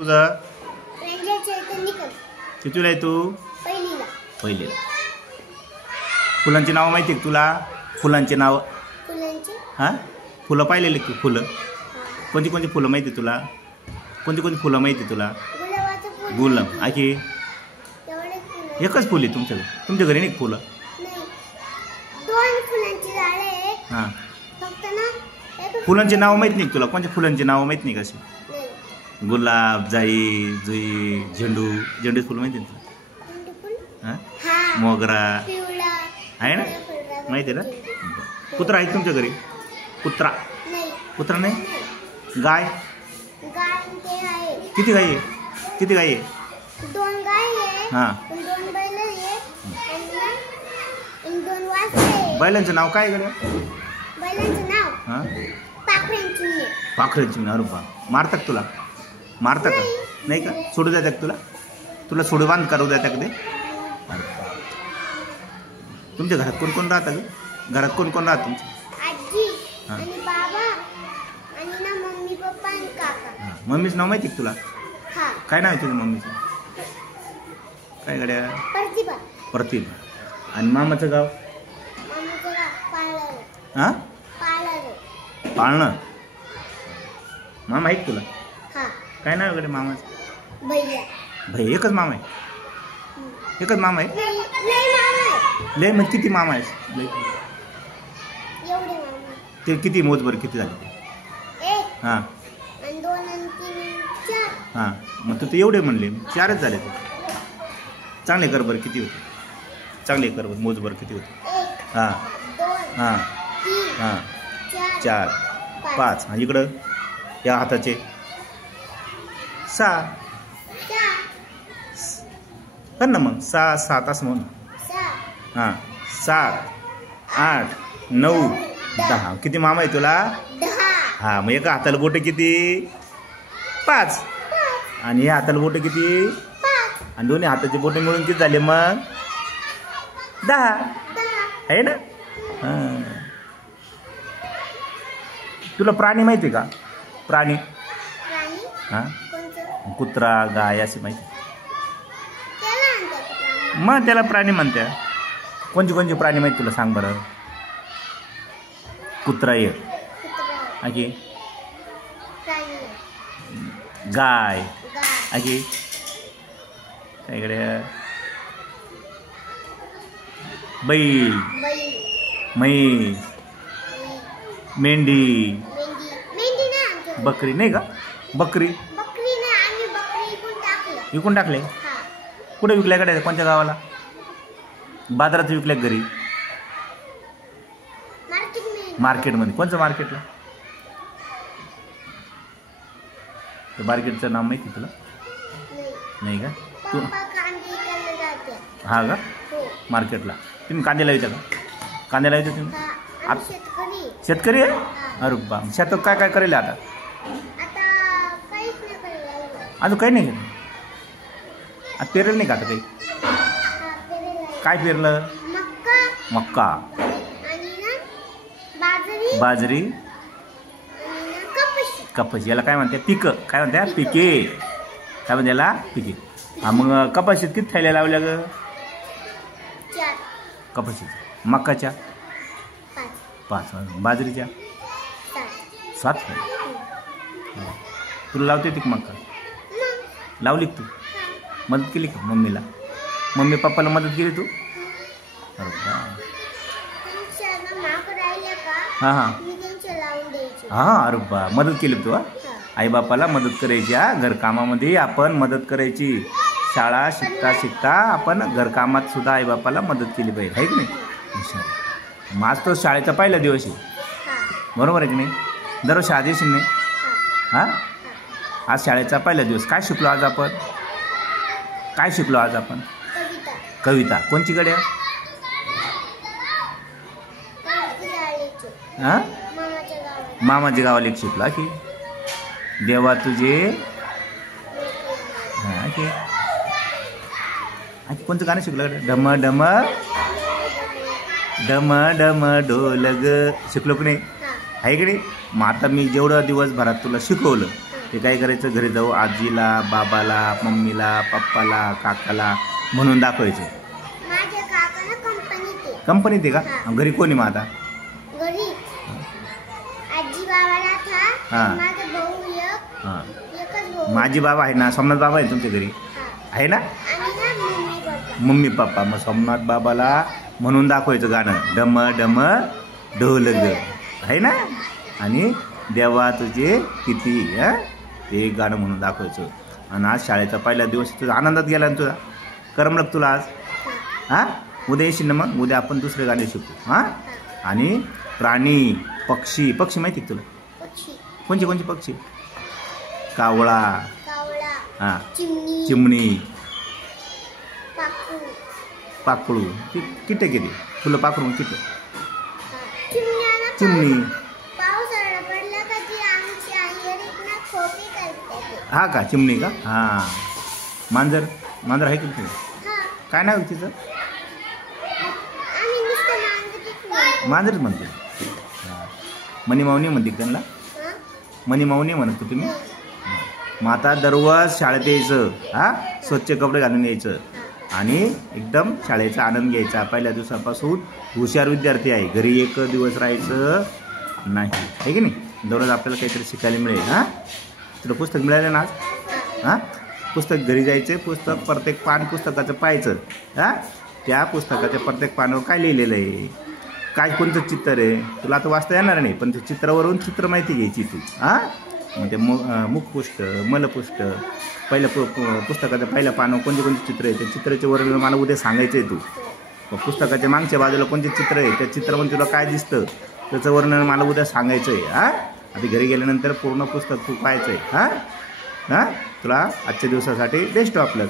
तुझं रंजन चैतन्य कितीला आहे तू? पहिलीला. पहिलीला. फुलांची नावं माहिती आहे तुला? फुलांची नावं फुलांची हां फुलं पाहिलेली की फुलं कोणती कोणती फुलं माहिती आहे तुला? कोणती कोणती फुलं माहिती आहे तुला? गुलाबाचं फुल. गुलाब आखी तेवढेच फुलं. एकच फुल आहे तुमच्या घरी नाही फुलं? नाही. दोन फुलांची झाडे आहेत. हां फक्त ना एक फुलांची नावं माहीत नाही तुला? कोणत्या फुलांची नावं माहीत नाही कशी? नाही. गुलाब, जाई, जुई, झेंडू फुलं माहिती आहे तुला? कोणते फुल? हां हा. मोगरा पिवळा. आहे ना? पिवळा. माहिती आहे ना? कुत्रा आहे तुमच्या घरी? कुत्रा नाही. कुत्रा नाही? गाय गाय ते आहे. किती गाय आहे? किती गाय आहे? दोन गाय आहे. हां दोन बैल आहे. आणि दोन वासरे आहे. बैलांचं नाव काय गड्या? बैलांचं नाव हां पाखरांची आहे. पाखरांची नाव. रुपा मारतात तुला? मारतात का? नाही का? सोडू द्या तुला? तुला सोडू बांध करू द्या कधी? तुमच्या घरात कोण कोण राहतं ग? घरात कोण कोण राहतं तुमचं? आजी हां. आणि बाबा आणि ना मम्मी पप्पा आणि काका. हां मम्मीचं नाव माहिती आहे तुला? हा. काय नाव आहे तुझ्या मम्मीचं? काय गड्या? प्रतिभा. प्रतिभा. आणि मामाचं गाव? मम्मीचं गाव पाळलं. हां पाळलं. पाळणं. मामा आहे का तुला? हा. काय नाव आहे गड्या मामाचं? भैया. भाई एकच मामा आहे? एकच मामा आहे? लय मामा आहे. लय म्हणजे किती मामा आहे? लय एवढे मामा. ते किती मोजभर किती झाले? एक हां आणि दोन आणि तीन चार. हां मग तू एवढे म्हणले 4च झाले ते. चांगले कर बरं किती होते? चांगले कर बरं मोजभर किती होते? एक हां दोन हां तीन हां चार 4 5 आणि इकडं या हाताचे 6 चार कर ना मग 6 7 असं म्हणून. सहा हां 7 8 9 10 किती मामा आहे तुला? 10. हां मग एका हाताला बोटं किती? 5 आणि या हाताला बोटं किती? 5 आणि दोन्ही हाताचे बोटं मिळून किती झाले मग? 10 10. आहे ना? हां तुला प्राणी माहिती आहे का? प्राणी प्राणी हां कोणतं? कुत्रा गाय असे माहिती? त्याला म्हणतात प्राणी. मग त्याला प्राणी म्हणते. कोणते कोणते प्राणी माहिती तुला सांग बरं? कुत्रा एक कुत्रा. आगे प्राणी. गाय गाय. आगे इकडे बैल बैल. म्हैस मेंढी मेंढी. मेंढी नाही आमच्याकडे. बकरी नाही का? बकरी बकरी नाही. आम्ही बकरी इकून टाकलं. विकून टाकले? हा. कुठे विकल्याकडे? कोणत्या गावाला? बाजारात विकल्या घरी? मार्केटमध्ये. मार्केटमध्ये. कोणचं मार्केटला? त्या मार्केटचं नाव माहिती तुला? नाही. नाही का? तू पप्पा कांदे विकायला जाते. हा का? हो. मार्केटला तुम्ही कांदे लावता का? कांदे लावता तुम्ही? हा. आप- आम्ही शेतकरी. शेतकरी आहे? हा. अरे बा शेतात काय काय करेल आता? आता काहीच नाही करायला. अजून काही नाही केलं? आता पेरेल नाही का आता काही? हा, पेरायला. काय पेरलं? मक्का मक्का आणि ना बाजरी बाजरी आणि ना कपाशी. कपाशी. याला काय म्हणते? पिकं. काय म्हणते? पिके. काय म्हणते याला? पिके. हा मग कपाशीत किती थैल्या लावल्या ग? 4 कपाशीत. मक्काच्या 5 5 बाजरीच्या 7. 7. तुला लावते ती मक्का? लावली का तू? मदत केली का मम्मीला? मम्मी पप्पाला मदत केली तू? अरे बा तुमच्या ना माग राहिल्या का? हां हां मी त्यांच्या लावून द्यायची. हां अरे बा मदत केली तू? हां हा. आईबापाला मदत करायची. हा घरकामामध्ये आपण मदत करायची. शाळा शिकता शिकता आपण घरकामात सुद्धा आईबापाला मदत केली पाहिजे. आहे की नाही? हुशार. मग आज तो शाळेचा पहिला दिवस आहे. हा. बरोबर आहे की नाही? दररोज शाळा येशील नाही? हा. हां आज शाळेचा पहिला दिवस. काय शिकलो आज आपण? काय शिकलो आज आपण? कविता. कविता. कोणची गड्या? गावाची शाळेची. हां मामाच्या गावात. मामाच्या गावाला एक शिकला की देवा तुझे हां की कोणतं गाणं शिकलं गड्या? डम डम डम डम ढोल ग शिकलो की नाही? हा. आहे की नाही? मग आता मी जेवढं दिवसभरात तुला शिकवलं ते काय करायचं, घरी जाऊ आजीला, बाबाला, मम्मीला, पप्पाला, काकाला म्हणून दाखवायचं. माझ्या काकाला कंपनीत आहे. कंपनीत आहे का? हा. घरी कोणी मग आता? घरी आजी बाबाला था. हा. माझा भाऊ हां, एकच भाऊ. माझी बाबा आहे ना, सोमनाथ बाबा आहे तुमच्या घरी हा. आहे ना? आणि ना मम्मी पप्पा. Mummy papa. मग सोमनाथ बाबाला म्हणून दाखवायचं गाणं, डम डम ढोल ग, आहे ना? आणि देवा तुझे किती, ते गाणं म्हणून दाखवायचं. आणि आज शाळेचा पहिला दिवस तुझा आनंदात गेला ना तुझा, करमलं तुला आज? हां, उद्या येशील ना मग? उद्या आपण दुसरे गाणे शिकू. हां, आणि प्राणी, पक्षी. पक्षी माहिती का तुला? पक्षी. कोणचे कोणचे पक्षी? कावळा, कावळा. हां, चिमणी. चिमणी, पाखरू. पाखरू, किटे किती फुलं पाखरू किटे, चिमण्याला चिमणी. पावसाळा पडला का ती आमची आई ना खोपी करते. हा का, चिमणी का? हां, मांजर. मांजर आहे की तुझं? हा. काय नाव आहे तिचं? आम्ही नुसतं मांजरीच मांजरच म्हणते. हां, मनीमावनी म्हणते का त्यांना? हा. मनीमावनी म्हणत तुम्ही? मग आता दररोज शाळेत यायचं, हां, स्वच्छ कपडे घालून यायचं आणि एकदम शाळेचा आनंद घ्यायचा. पहिल्या दिवसापासून हुशार विद्यार्थी आहे, घरी एक दिवस राहायचं नाही, आहे की नाही? दररोज आपल्याला काहीतरी शिकायला मिळेल. हां, तुला पुस्तक मिळालं ना आज? हां, पुस्तक घरी जायचं, पुस्तक प्रत्येक पान पुस्तकाचं पाहायचं. हां, त्या पुस्तकाच्या प्रत्येक पानावर काय लिहिलेलं आहे, काय कोणतं चित्र आहे, तुला आता वाचता येणार नाही, पण त्या चित्रावरून चित्र माहिती घ्यायची तू. हां, मग ते मुखपुष्ट, मलपुष्ट, पहिलं पुस्तकाच्या पहिल्या पानावर कोणते कोणते चित्र आहे, त्या चित्राचे वर्णन मला उद्या सांगायचं आहे तू. मग पुस्तकाच्या मागच्या बाजूला कोणते चित्र आहे, त्या चित्रामध्ये तुला काय दिसतं त्याचं वर्णन मला उद्या सांगायचं आहे. हां, आधी घरी गेल्यानंतर पूर्ण पुस्तक तू पाहायचं आहे. हां हां, तुला आजच्या दिवसासाठी बेस्ट ऑफ लक.